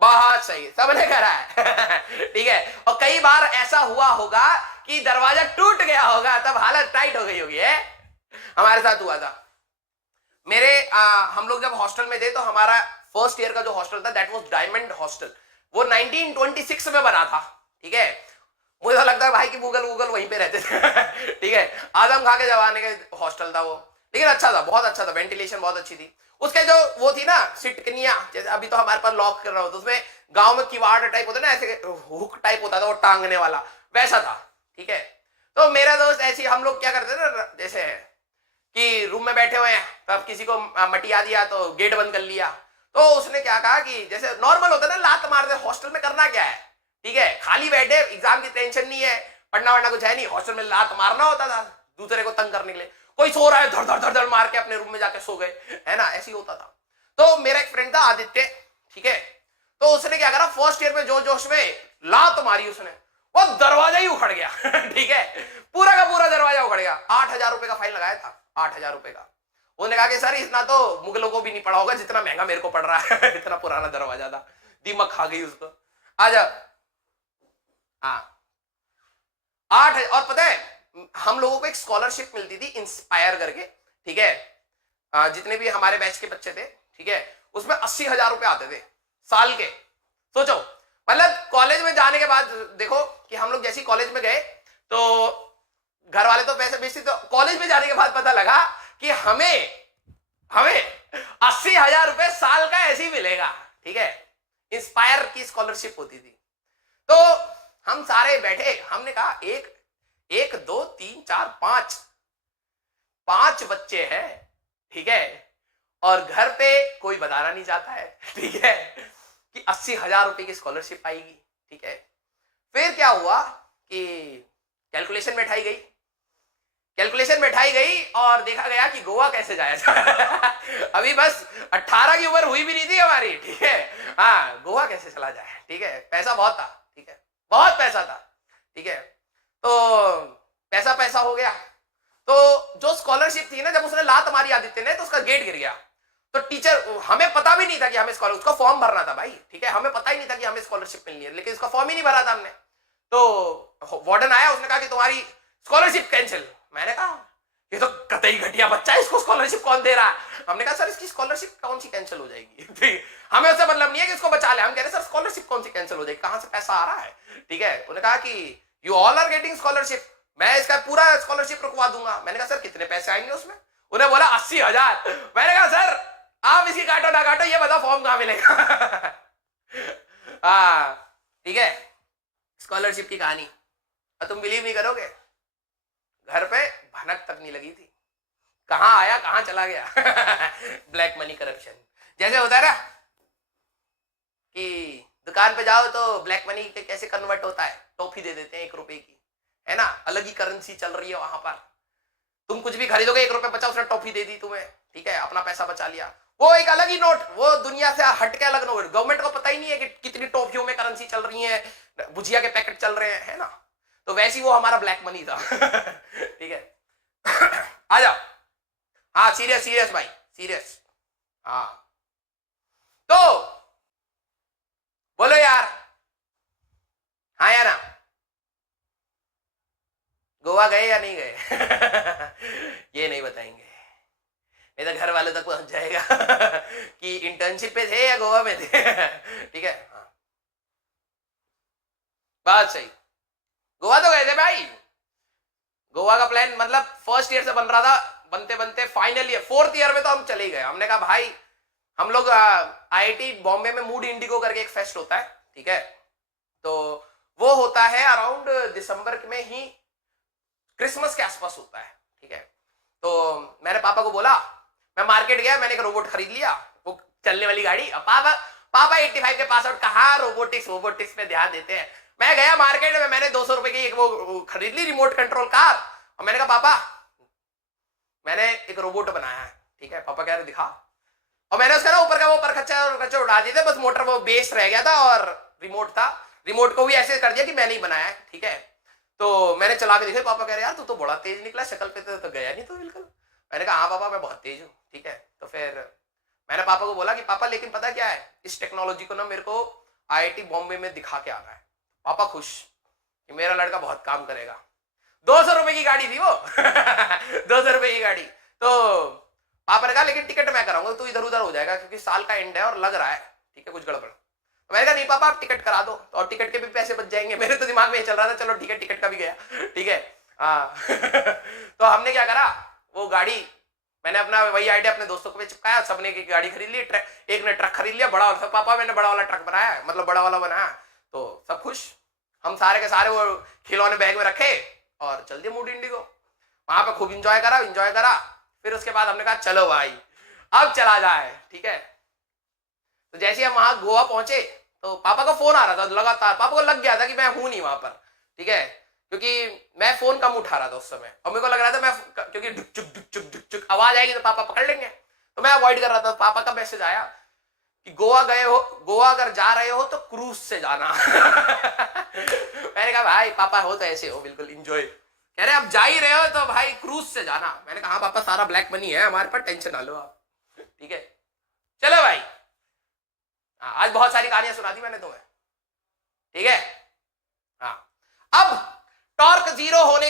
बहुत सही, सबने करा है। ठीक है, और कई बार ऐसा हुआ होगा कि दरवाजा टूट गया होगा, तब हालत टाइट हो गई होगी है? हमारे साथ हुआ था। हम लोग जब हॉस्टल में थे तो हमारा फर्स्ट ईयर का जो हॉस्टल था दैट वाज डायमंड हॉस्टल। वो 1926 में बना था। ठीक है, मुझे तो लगता है भाई कि गूगल गूगल वहीं पे रहते थे। ठीक है, आदम खां के जमाने का हॉस्टल था वो, लेकिन अच्छा था, बहुत अच्छा था, वेंटिलेशन बहुत अच्छी थी। उसके जो वो थी ना सिटकनिया, जैसे अभी तो हमारे पास लॉक कर रहा होता, उसमें गांव में किवाड़ टाइप होता ना, ऐसे हुक टाइप होता था वो टांगने वाला, वैसा था। ठीक है, तो मेरा दोस्त ऐसे हम लोग क्या करते थे ना, जैसे कि रूम में बैठे हुए हैं तो अब किसी को मटिया दिया तो गेट बंद कर लिया। तो उसने क्या कहा कि जैसे नॉर्मल होता है ना लात मार दे, हॉस्टल में करना क्या है? ठीक है, खाली बैठे, एग्जाम की टेंशन नहीं है, पढ़ना वढ़ना कुछ है नहीं, हॉस्टल में लात मारना होता था दूसरे को तंग करने के लिए। कोई सो रहा है, धड़ धड़ धड़ धड़ मार के अपने रूम में जाके सो गए, है ना, ऐसे ही होता था। तो मेरा एक फ्रेंड था आदित्य, ठीक है, तो उसने क्या करा, फर्स्ट ईयर में जोश जोश में लात मारी उसने, वो दरवाजा ही उखड़ गया। ठीक है, पूरा का पूरा दरवाजा उखड़ गया। 8,000 रुपए का फाइन लगाया था, 8,000 रुपए का। उसने कहा कि सर इतना तो मुगलों को भी नहीं पड़ा होगा जितना महंगा मेरे को पड़ रहा है। इतना पुराना दरवाजा था, दिमाग खा गई उसको। आजा, हाँ 8, और पता है हम लोगों को एक स्कॉलरशिप मिलती थी इंस्पायर करके। ठीक है, जितने भी हमारे बैच के बच्चे थे, ठीक है, उसमें 80,000 रुपए आते थे साल के। सोचो, मतलब कॉलेज में जाने के बाद देखो कि हम लोग जैसे कॉलेज में गए तो घर वाले तो पैसे बेचते, तो कॉलेज में जाने के बाद पता लगा कि हमें 80,000 रुपए साल का ऐसे ही मिलेगा। ठीक है, इंस्पायर की स्कॉलरशिप होती थी। तो हम सारे बैठे, हमने कहा एक एक 2 3 4 5 बच्चे हैं, ठीक है, और घर पे कोई बताना नहीं चाहता है, ठीक है, कि 80,000 रुपए की स्कॉलरशिप आएगी। ठीक है, फिर क्या हुआ कि कैलकुलेशन बैठाई गई और देखा गया कि गोवा कैसे जाया जाए। अभी बस 18 की उम्र हुई भी नहीं थी हमारी। ठीक है, हाँ, गोवा कैसे चला जाए। ठीक है, पैसा बहुत था, ठीक है, बहुत पैसा था। ठीक है, तो पैसा पैसा हो गया। तो जो स्कॉलरशिप थी ना, जब उसने लात मारी आदित्य ने तो उसका गेट गिर गया। तो टीचर, हमें पता भी नहीं था कि हमें स्कॉलरशिप, उसका फॉर्म भरना था भाई। ठीक है, हमें पता ही नहीं था कि हमें स्कॉलरशिप मिलनी है, लेकिन उसका फॉर्म ही नहीं भरा था हमने। तो वार्डन आया, उसने कहा कि तुम्हारी स्कॉलरशिप कैंसिल। मैंने कहा ये तो कतई घटिया बच्चा है, इसको स्कॉलरशिप कौन दे रहा है? हमने कहा सर इसकी स्कॉलरशिप कौन सी कैंसिल हो जाएगी? हमें उससे मतलब नहीं है कि इसको बचा ले, हम कह रहे सर स्कॉलरशिप कौन सी कैंसिल हो जाएगी, कहां से पैसा आ रहा है? ठीक है, उन्होंने कहा कि you all are getting scholarship, मैं इसका पूरा स्कॉलरशिप रुकवा दूंगा। मैंने कहा सर कितने पैसे आएंगे उसमें? उन्हें बोला 80,000। मैंने कहा सर आप इसकी काटो ना काटो, ये बताओ फॉर्म कहां मिलेगा? ठीक है, स्कॉलरशिप की कहानी। और तुम बिलीव नहीं करोगे, घर पे भनक तक नहीं लगी थी, कहां आया कहां चला गया। ब्लैक मनी करप्शन जैसे होता है ना कि दुकान पे जाओ तो ब्लैक मनी के कैसे कन्वर्ट होता है, टॉफी दे देते हैं 1 रुपए की, है ना, अलग ही करेंसी चल रही है वहां पर। तुम कुछ भी खरीदोगे 1 रुपए बचा, उसने टॉफी दे दी तुम्हें, ठीक है, अपना पैसा बचा लिया। वो एक अलग ही नोट, वो दुनिया से हट के अलग नोट। गवर्नमेंट को पता ही नहीं है कि कितनी टॉफियों में करेंसी चल रही है, भुजिया के पैकेट चल रहे हैं, है ना। तो वैसे ही वो हमारा ब्लैक मनी था। ठीक है, आ जाओ। हाँ सीरियस सीरियस भाई, सीरियस। हाँ तो बोलो यार, हाँ या ना, गोवा गए या नहीं गए? ये नहीं बताएंगे, नहीं तो घर वालों तक पहुंच जाएगा कि इंटर्नशिप पे थे या गोवा में थे। ठीक है, हाँ बात सही, गोवा तो गए थे भाई। गोवा का प्लान मतलब फर्स्ट ईयर से बन रहा था, बनते बनते फाइनल ईयर 4th ईयर में तो हम चले गए। हमने कहा भाई, हम लोग आईआईटी बॉम्बे में मूड इंडिगो करके एक फेस्ट होता है, ठीक है, तो वो होता है अराउंड दिसंबर में ही, क्रिसमस के आसपास होता है। ठीक है, तो मैंने पापा को बोला, मैं मार्केट गया, मैंने एक रोबोट खरीद लिया, वो चलने वाली गाड़ी। अब पापा 85 के पास आउट, कहाँ रोबोटिक्स पे ध्यान देते हैं। मैं गया मार्केट में, मैंने 200 रुपए की एक वो खरीद ली रिमोट कंट्रोल कार, और मैंने कहा पापा मैंने एक रोबोट बनाया है। ठीक है, पापा कह रहे दिखा, और मैंने उसका ना ऊपर का वो परखच्चा उड़ा दिए थे, बस मोटर वो बेस रह गया था और रिमोट था। रिमोट को भी ऐसे कर दिया कि मैंने ही बनाया है। ठीक है, तो मैंने चला के देखा, पापा कह रहे यार तू तो बड़ा तेज निकला, शक्ल पे तो गया नहीं तो बिल्कुल। मैंने कहा हाँ पापा मैं बहुत तेज हूँ। ठीक है, तो फिर मैंने पापा को बोला कि पापा लेकिन पता क्या है, इस टेक्नोलॉजी को ना मेरे को IIT बॉम्बे में दिखा के आ रहा है। पापा खुश कि मेरा लड़का बहुत काम करेगा। 200 रुपए की गाड़ी थी वो 200 रुपए की गाड़ी। तो पापा ने कहा लेकिन टिकट मैं कराऊंगा, तू इधर उधर हो जाएगा क्योंकि साल का एंड है और लग रहा है ठीक है कुछ गड़बड़। तो मैंने कहा नहीं पापा आप टिकट करा दो, तो और टिकट के भी पैसे बच जाएंगे। मेरे तो दिमाग में ये चल रहा था चलो ठीक है टिकट का भी गया ठीक है। हाँ तो हमने क्या करा, वो गाड़ी मैंने अपना वही आइडिया अपने दोस्तों को भी चिपकाया, सबने एक गाड़ी खरीद ली, एक ने ट्रक खरीद लिया बड़ा वाला। पापा मैंने बड़ा वाला ट्रक बनाया, मतलब बड़ा वाला बनाया, तो सब खुश। हम सारे के सारे वो खिलौने बैग में रखे और चल दिए मूड इंडिगो। वहां पे खूब इंजॉय करा। फिर उसके बाद हमने कहा चलो भाई अब चला जाए ठीक है। तो जैसे हम वहां गोवा पहुंचे तो पापा का फोन आ रहा था लगातार, पापा को लग गया था कि मैं हूं नहीं वहां पर ठीक है, क्योंकि मैं फोन कम उठा रहा था उस समय और मेरे को लग रहा था मैं क्योंकि ढुक चुक आवाज आएगी तो पापा पकड़ लेंगे, तो मैं अवॉइड कर रहा था। पापा का मैसेज आया कि गोवा गए हो, गोवा अगर जा रहे हो तो क्रूज से जाना मैंने कहा भाई पापा हो तो ऐसे हो बिल्कुल इंजॉय, कह रहे अब जा ही रहे हो तो भाई क्रूज से जाना। मैंने कहा हाँ पापा सारा ब्लैक मनी है हमारे पास, टेंशन ना लो आप ठीक है। चलो भाई आज बहुत सारी कहानियां सुना दी मैंने तुम्हें ठीक है। हाँ अब टॉर्क जीरो होने